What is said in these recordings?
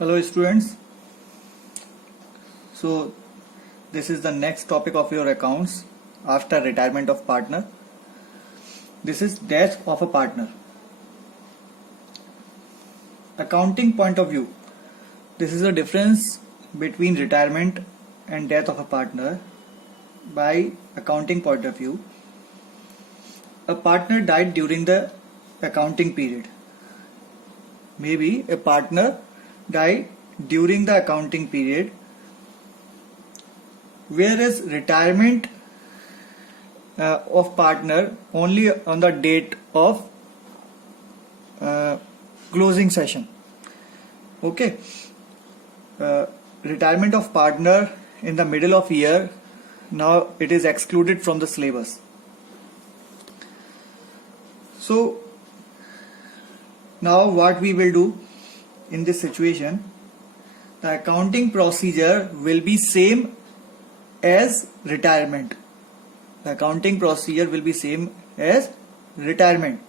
Hello students. So this is the next topic of your accounts after retirement of partner. This is death of a partner. Accounting point of view. This is the difference between retirement and death of a partner. By accounting point of view, a partner died during the accounting period. Maybe a partner died during the accounting period, whereas retirement of partner only on the date of closing session. Okay, retirement of partner in the middle of year, now it is excluded from the syllabus. So now what we will do in this situation, the accounting procedure will be same as retirement. The accounting procedure will be same as retirement.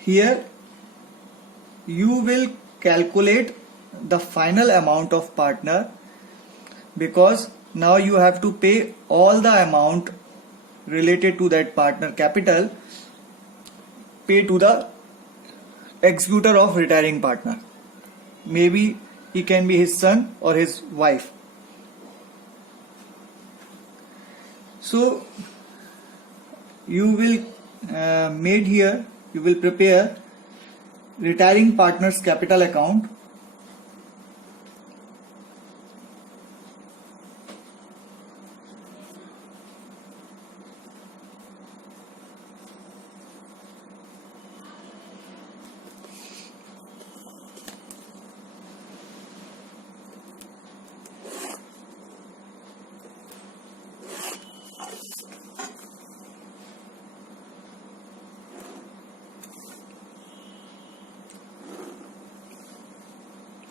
Here you will calculate the final amount of partner, because now you have to pay all the amount related to that partner capital, pay to the executor of retiring partner. Maybe he can be his son or his wife. So you will you will prepare retiring partner's capital account.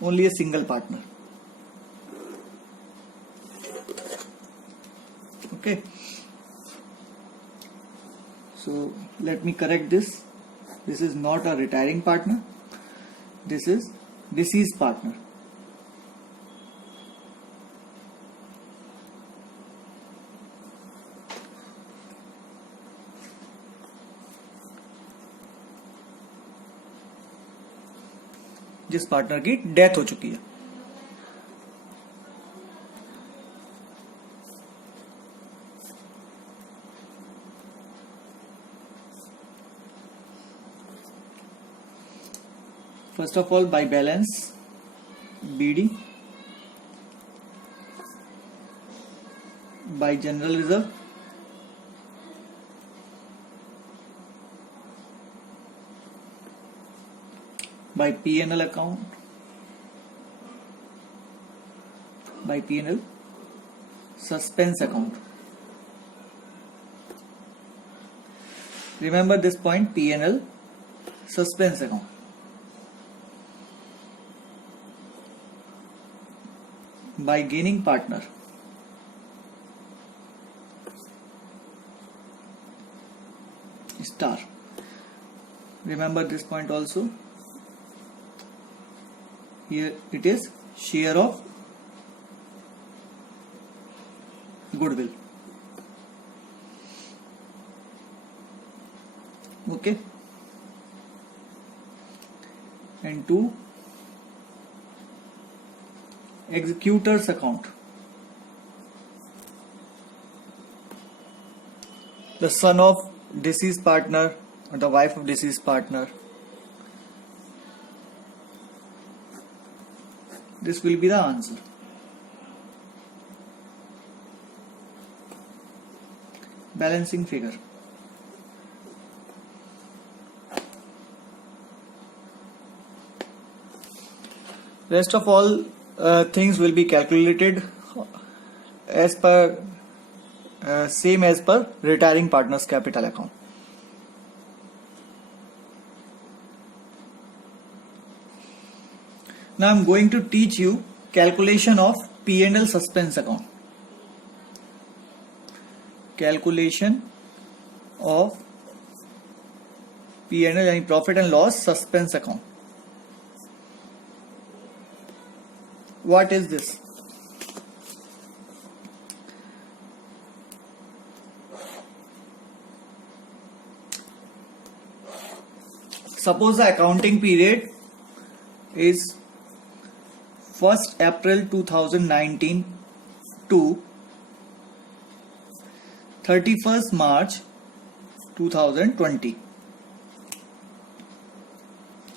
Only a single partner. Okay. So let me correct this. This is not a retiring partner. This is deceased partner. जिस partner की death हो चुकी है. First of all, by balance, BD, by general reserve, by P&L account, by P&L suspense account. Remember this point, P&L suspense account. By gaining partner, star. Remember this point also. Here it is share of goodwill. Okay. And two, executor's account. The son of deceased partner or the wife of deceased partner. This will be the answer. Balancing figure. Rest of all things will be calculated as per same as per retiring partner's capital account. Now I am going to teach you calculation of P&L suspense account. Calculation of P&L यानी profit and loss suspense account. what is this? Suppose the accounting period is 1st April 2019 to 31st March 2020,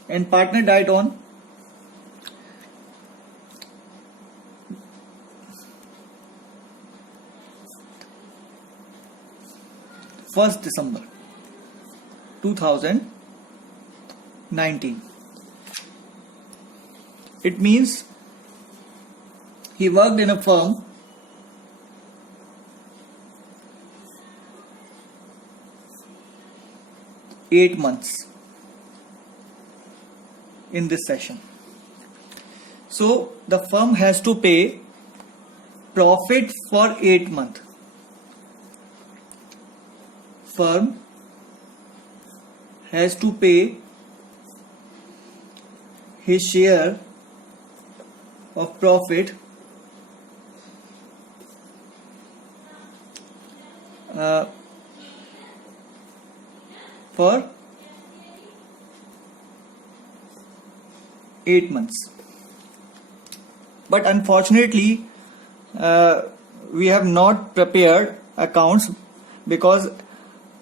and partner died on 1st December 2019. It means he worked in a firm for 8 months in this session. So the firm has to pay profit for 8 months. Firm has to pay his share of profit for 8 months. But unfortunately, we have not prepared accounts because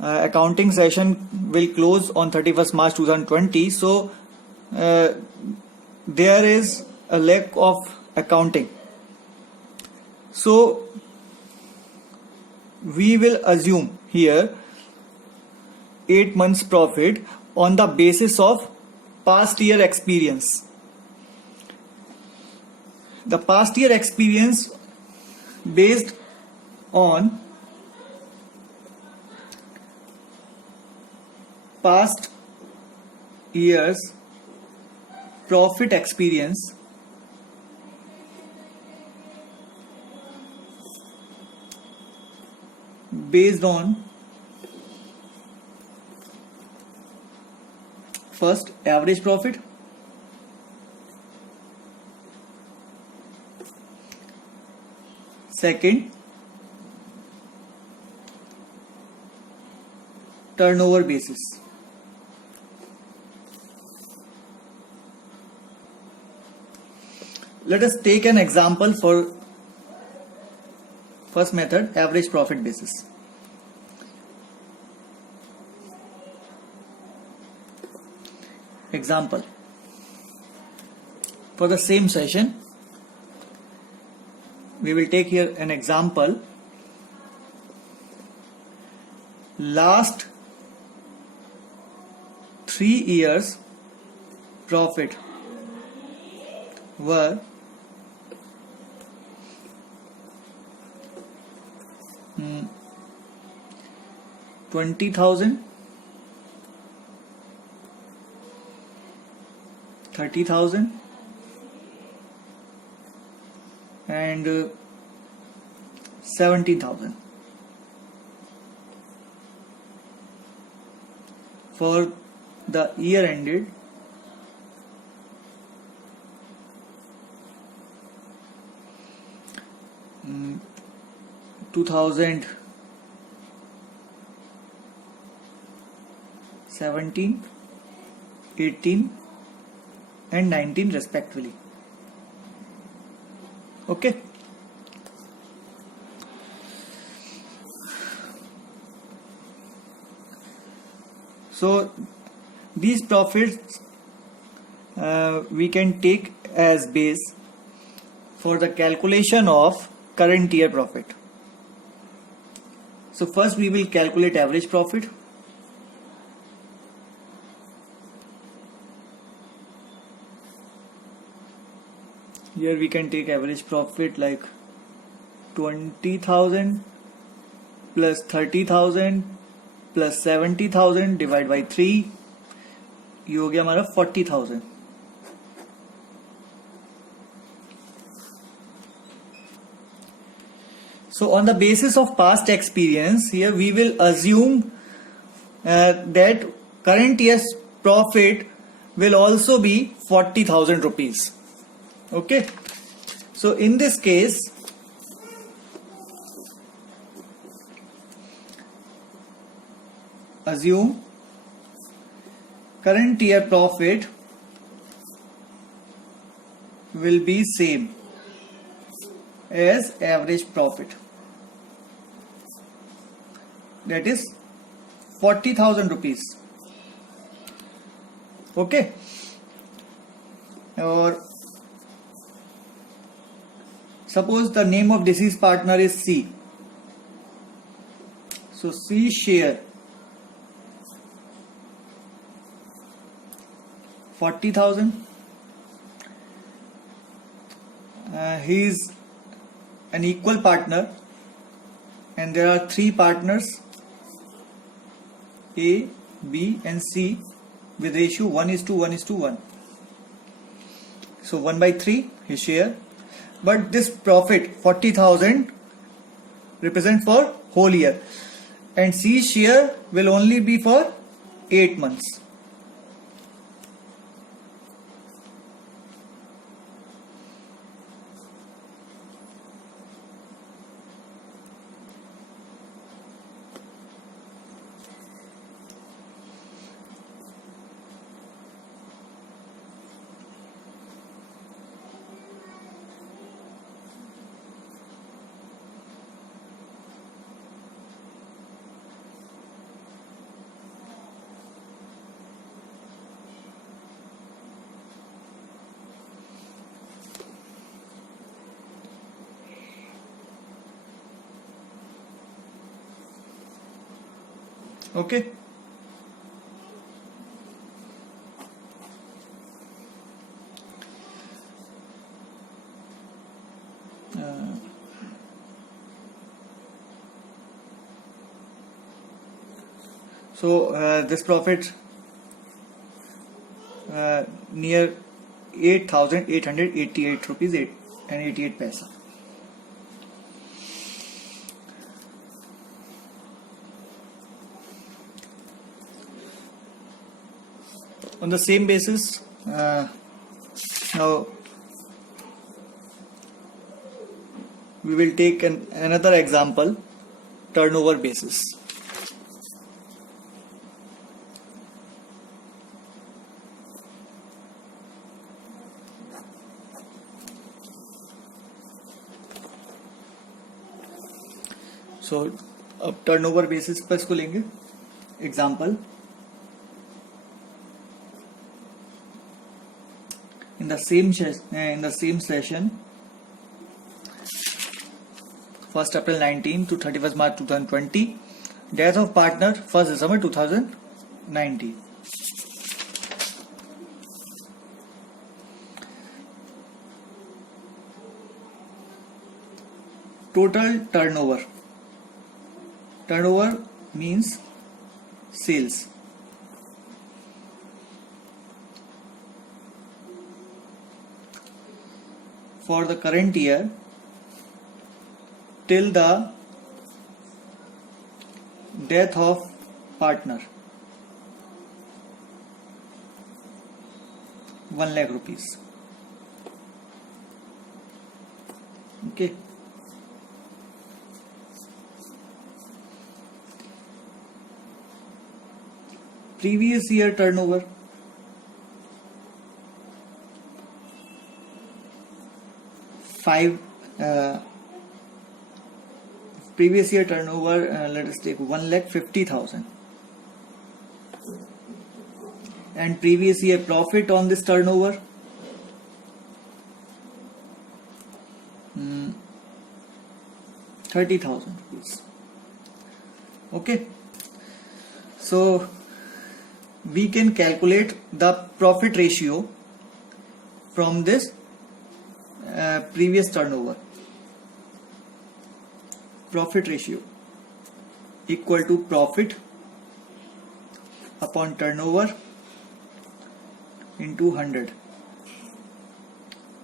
accounting session will close on 31st March 2020. So there is a lack of accounting. So we will assume here 8 months profit on the basis of past year experience. The past year experience based on past years profit experience based on first average profit, second turnover basis, let us take an example for first method, average profit basis. Example, for the same session we will take here an example. Last 3 years profit were $20,000, $30,000 and $17,000 for the year ended 2017, 18 and 19 respectively. Okay. So these profits we can take as base for the calculation of current year profit. So first we will calculate average profit. Here we can take average profit like 20,000 plus 30,000 plus 70,000 divided by 3, ये हो गया हमारा 40,000. So on the basis of past experience, here we will assume that current year's profit will also be 40,000 rupees. Okay. So in this case, assume current year profit will be same as average profit, that is 40,000 rupees. Okay, or suppose the name of deceased partner is C. So C share 40,000. He is an equal partner and there are three partners A, B and C with ratio 1:1:1. So 1/3 his share, but this profit 40,000 represent for whole year and C's share will only be for 8 months. Okay. This profit near 8,888 rupees and 88 paisa. On the same basis, now we will take another example, turnover basis. So अब turnover basis पर इसको लेंगे example. In the same session, 1st April 19 to 31st March 2020, death of partner 1st December 2019. Total turnover. Turnover means sales. For the current year till the death of partner, 1 lakh rupees. Okay. Previous year turnover, previous year turnover, let us take 1,50,000, and previous year profit on this turnover 30,000 rupees. Okay, so we can calculate the profit ratio from this previous turnover. Profit ratio equal to profit upon turnover into 100,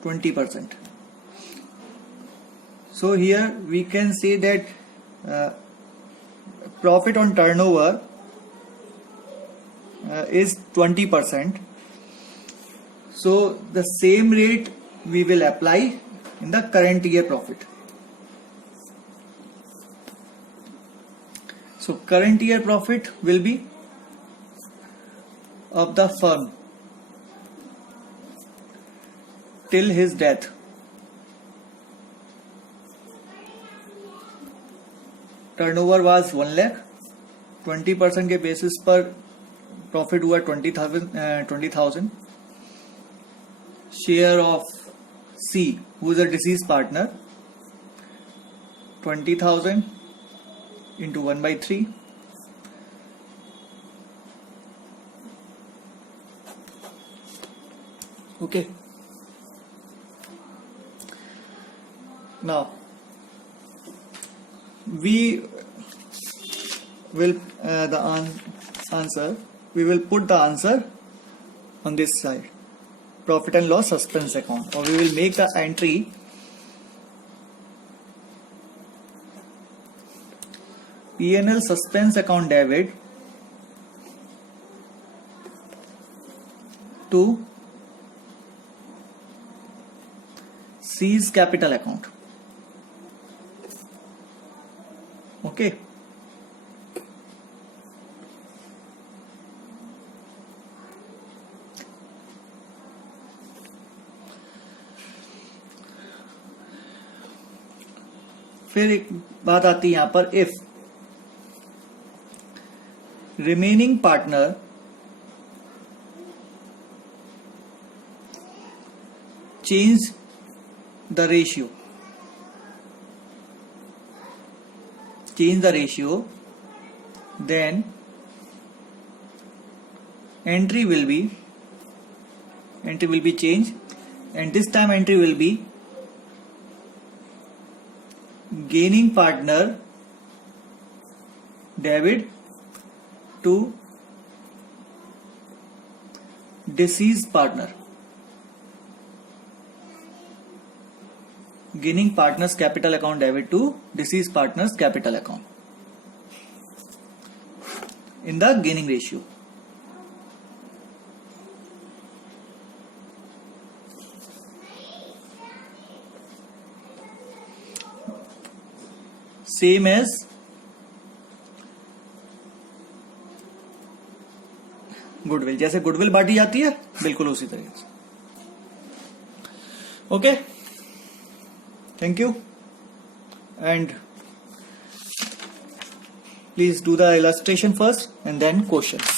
20%. So here we can say that profit on turnover is 20%. So the same rate we will apply in the current year profit. So current year profit will be of the firm till his death. Turnover was 1 lakh. 20% के basis पर profit हुआ 20,000. Share of C, who is a deceased partner, 20,000 into 1/3. Okay. Now we will we will put the answer on this side, profit and loss suspense account, or we will make the entry P&L suspense account debit to C's capital account. Okay. फिर एक बात आती है यहां पर, if remaining partner change the ratio, then entry will be changed, and this time entry will be gaining partner debit to deceased partner. Gaining partner's capital account debit to deceased partner's capital account in the gaining ratio. Same as goodwill, जैसे goodwill बांटी जाती है बिल्कुल उसी तरीके से. Okay, thank you, and please do the illustration first and then questions.